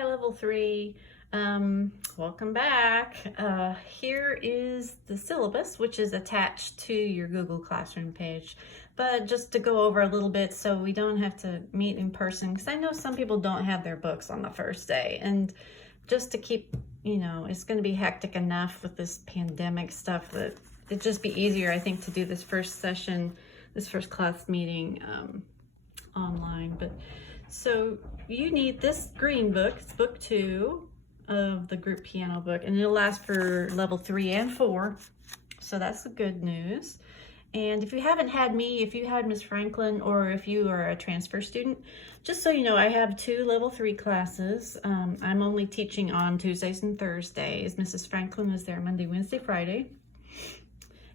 Hi, level 3. Welcome back. Here is the syllabus, which is attached to your Google Classroom page. But just to go over a little bit so we don't have to meet in person, because I know some people don't have their books on the first day. And just to keep, it's going to be hectic enough with this pandemic stuff that it'd just be easier, I think, to do this first session, this first class meeting online. But so you need this green book. It's book 2 of the group piano book, and it'll last for level 3 and 4. So that's the good news. And if you haven't had me, if you had Miss Franklin, or if you are a transfer student, just so you know, I have 2 level 3 classes. I'm only teaching on Tuesdays and Thursdays. Mrs. Franklin is there Monday, Wednesday, Friday.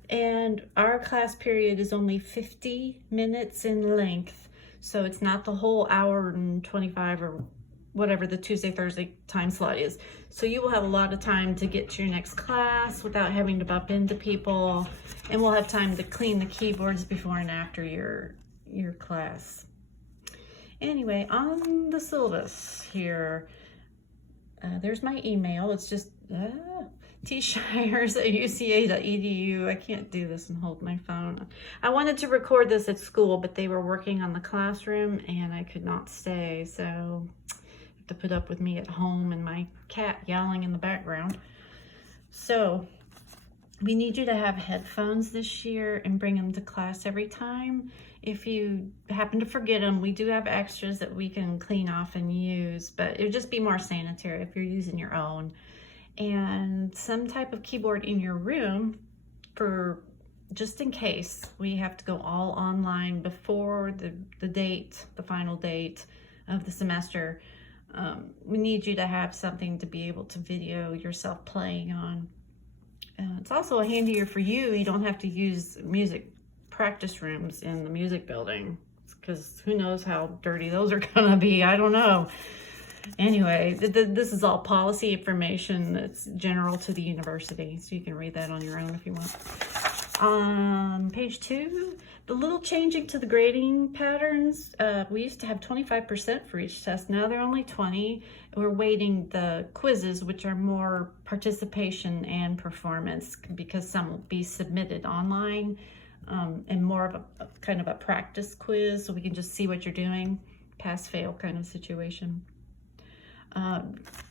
And our class period is only 50 minutes in length. So it's not the whole hour and 25 or whatever the Tuesday, Thursday time slot is. So you will have a lot of time to get to your next class without having to bump into people. And we'll have time to clean the keyboards before and after your class. Anyway, on the syllabus here, there's my email. It's just tshires@uca.edu. I can't do this and hold my phone. I wanted to record this at school, but they were working on the classroom and I could not stay, so you have to put up with me at home and my cat yelling in the background. So we need you to have headphones this year and bring them to class every time. If you happen to forget them, we do have extras that we can clean off and use, but it would just be more sanitary if you're using your own. And some type of keyboard in your room for just in case we have to go all online before the date, the final date of the semester. We need you to have something to be able to video yourself playing on. It's also handier for you. You don't have to use music practice rooms in the music building, because who knows how dirty those are gonna be. I don't know. Anyway, this is all policy information that's general to the university, so you can read that on your own if you want. On page 2, the little changing to the grading patterns. We used to have 25% for each test. Now they're only 20. We're weighting the quizzes, which are more participation and performance, because some will be submitted online, and more of a kind of a practice quiz, so we can just see what you're doing, pass-fail kind of situation.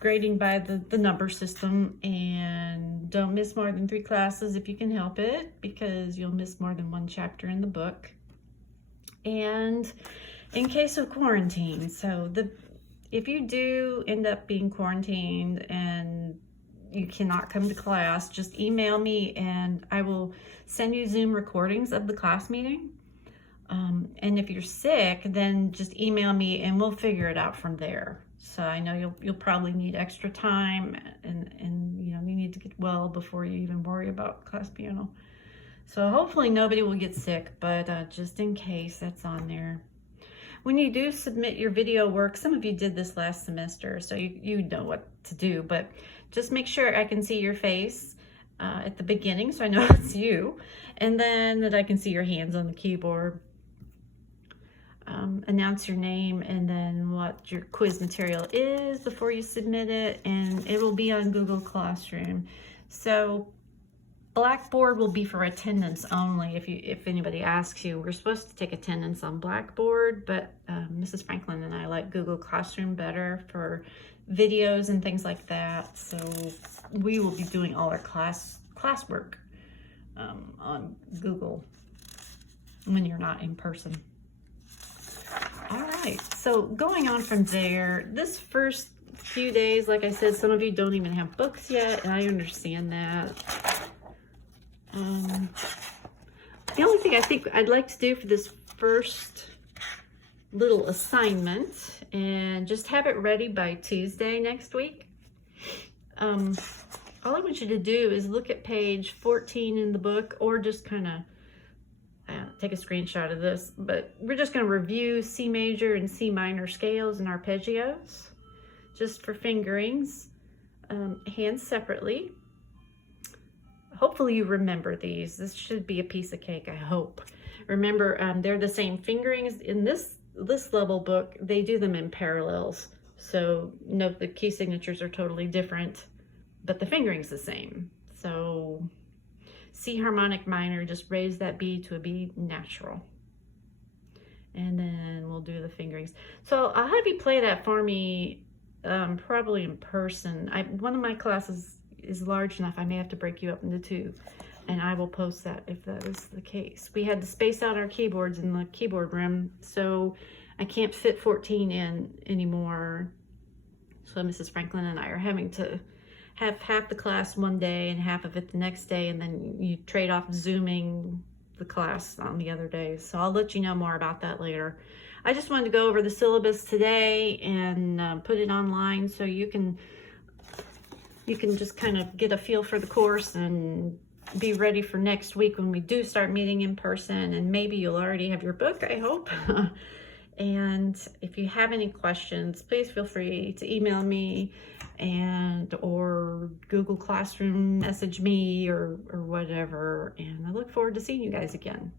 Grading by the number system, and don't miss more than 3 classes if you can help it, because you'll miss more than 1 chapter in the book. And in case of quarantine, so if you do end up being quarantined and you cannot come to class, just email me and I will send you Zoom recordings of the class meeting. And if you're sick, then just email me and we'll figure it out from there. So I know you'll probably need extra time, and you need to get well before you even worry about class piano. So hopefully nobody will get sick, but just in case, that's on there. When you do submit your video work, some of you did this last semester, so you know what to do, but just make sure I can see your face at the beginning, so I know it's you, and then that I can see your hands on the keyboard. Announce your name and then what your quiz material is before you submit it, and it will be on Google Classroom. So Blackboard will be for attendance only. If anybody asks you, we're supposed to take attendance on Blackboard, but Mrs. Franklin and I like Google Classroom better for videos and things like that. So we will be doing all our classwork on Google when you're not in person. All right, so going on from there, this first few days, like I said, some of you don't even have books yet, and I understand that. The only thing I think I'd like to do for this first little assignment, and just have it ready by Tuesday next week. All I want you to do is look at page 14 in the book, or just kind of take a screenshot of this, but we're just going to review C major and C minor scales and arpeggios, just for fingerings, hands separately. Hopefully you remember these. This should be a piece of cake, I hope. Remember, they're the same fingerings. In this level book, they do them in parallels. So note the key signatures are totally different, but the fingering's the same. So C harmonic minor, just raise that B to a B natural. And then we'll do the fingerings. So I'll have you play that for me, probably in person. One of my classes is large enough, I may have to break you up into two. And I will post that if that is the case. We had to space out our keyboards in the keyboard room, so I can't fit 14 in anymore. So Mrs. Franklin and I are having to have half the class one day and half of it the next day, and then you trade off Zooming the class on the other days. So I'll let you know more about that later. I just wanted to go over the syllabus today and put it online so you can just kind of get a feel for the course and be ready for next week when we do start meeting in person, and maybe you'll already have your book, I hope. And if you have any questions, please feel free to email me or Google Classroom message me or whatever. And I look forward to seeing you guys again.